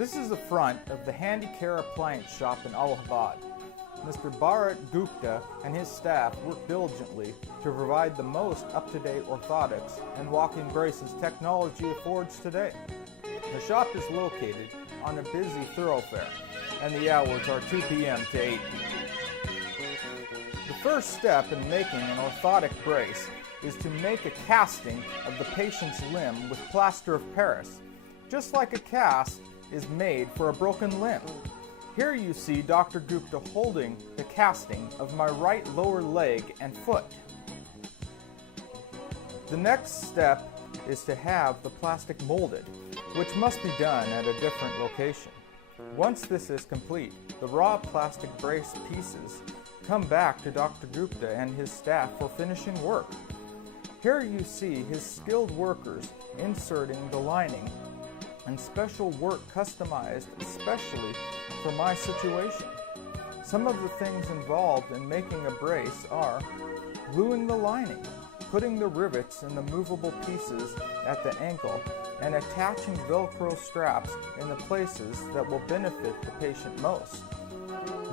This is the front of the Handicare Appliance shop in Allahabad. Mr. Bharat Gupta and his staff work diligently to provide the most up-to-date orthotics and walking braces technology affords today. The shop is located on a busy thoroughfare, and the hours are 2 p.m. to 8 p.m. The first step in making an orthotic brace is to make a casting of the patient's limb with plaster of Paris, just like a cast is made for a broken limb. Here you see Dr. Gupta holding the casting of my right lower leg and foot. The next step is to have the plastic molded, which must be done at a different location. Once this is complete, the raw plastic brace pieces come back to Dr. Gupta and his staff for finishing work. Here you see his skilled workers inserting the lining and special work customized especially for my situation. Some of the things involved in making a brace are gluing the lining, putting the rivets in the movable pieces at the ankle, and attaching Velcro straps in the places that will benefit the patient most.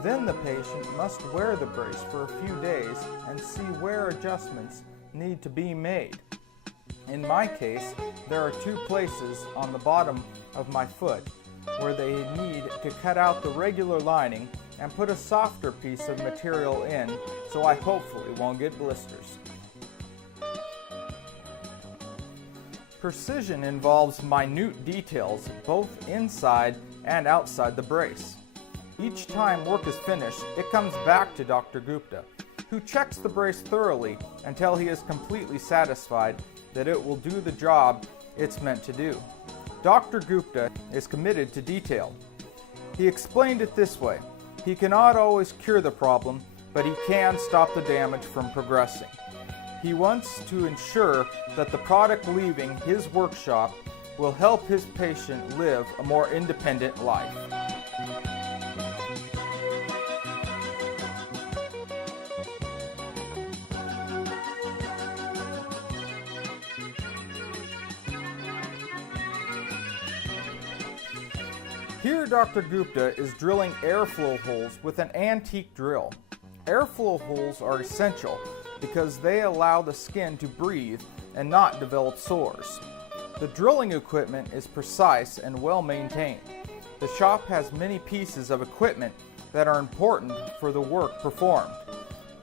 Then the patient must wear the brace for a few days and see where adjustments need to be made. In my case, there are 2 places on the bottom of my foot where they need to cut out the regular lining and put a softer piece of material in, so I hopefully won't get blisters. Precision involves minute details both inside and outside the brace. Each time work is finished, it comes back to Dr. Gupta, who checks the brace thoroughly until he is completely satisfied that it will do the job it's meant to do. Dr. Gupta is committed to detail. He explained it this way: he cannot always cure the problem, but he can stop the damage from progressing. He wants to ensure that the product leaving his workshop will help his patient live a more independent life. Here Dr. Gupta is drilling airflow holes with an antique drill. Airflow holes are essential because they allow the skin to breathe and not develop sores. The drilling equipment is precise and well maintained. The shop has many pieces of equipment that are important for the work performed.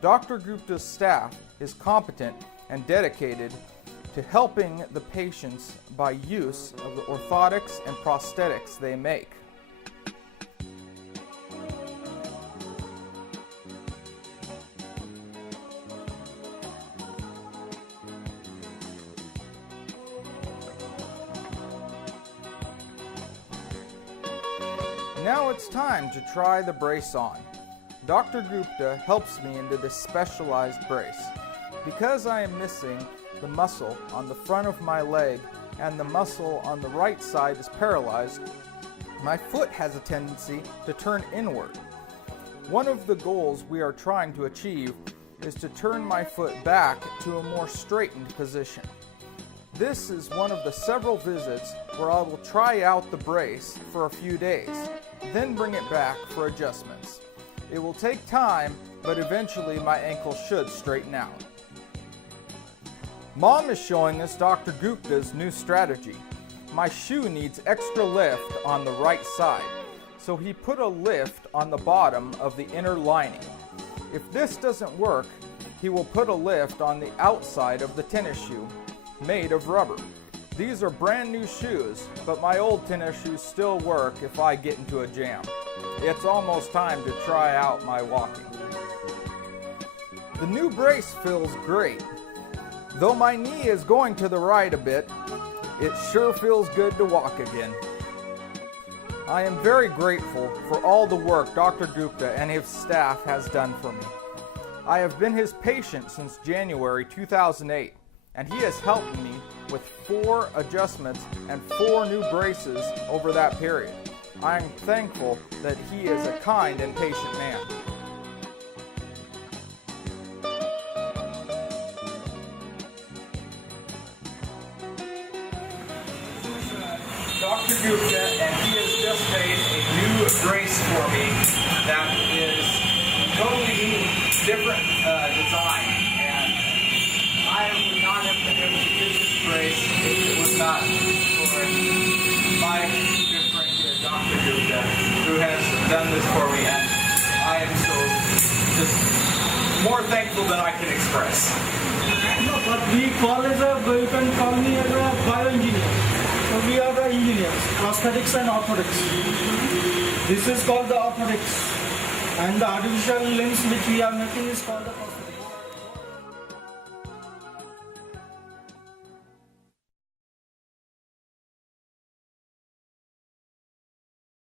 Dr. Gupta's staff is competent and dedicated to helping the patients by use of the orthotics and prosthetics they make. Now it's time to try the brace on. Dr. Gupta helps me into this specialized brace. Because I am missing the muscle on the front of my leg and the muscle on the right side is paralyzed, my foot has a tendency to turn inward. One of the goals we are trying to achieve is to turn my foot back to a more straightened position. This is one of the several visits where I will try out the brace for a few days, then bring it back for adjustments. It will take time, but eventually my ankle should straighten out. Mom is showing us Dr. Gupta's new strategy. My shoe needs extra lift on the right side, so he put a lift on the bottom of the inner lining. If this doesn't work, he will put a lift on the outside of the tennis shoe, made of rubber. These are brand new shoes, but my old tennis shoes still work if I get into a jam. It's almost time to try out my walking. The new brace feels great. Though my knee is going to the right a bit, it sure feels good to walk again. I am very grateful for all the work Dr. Gupta and his staff has done for me. I have been his patient since January 2008, and he has helped me with 4 adjustments and 4 new braces over that period. I am thankful that he is a kind and patient man. Dr. Gupta, and he has just made a new brace for me that is totally different design. And I would not have been able to get this brace if it was not for my good friend here, Dr. Gupta, who has done this for me. And I am so just more thankful than I can express. No, but we call as you can call me as a bioengineer. So we are the engineers, prosthetics and orthotics. This is called the orthotics. And the artificial limbs which we are making is called the prosthetics.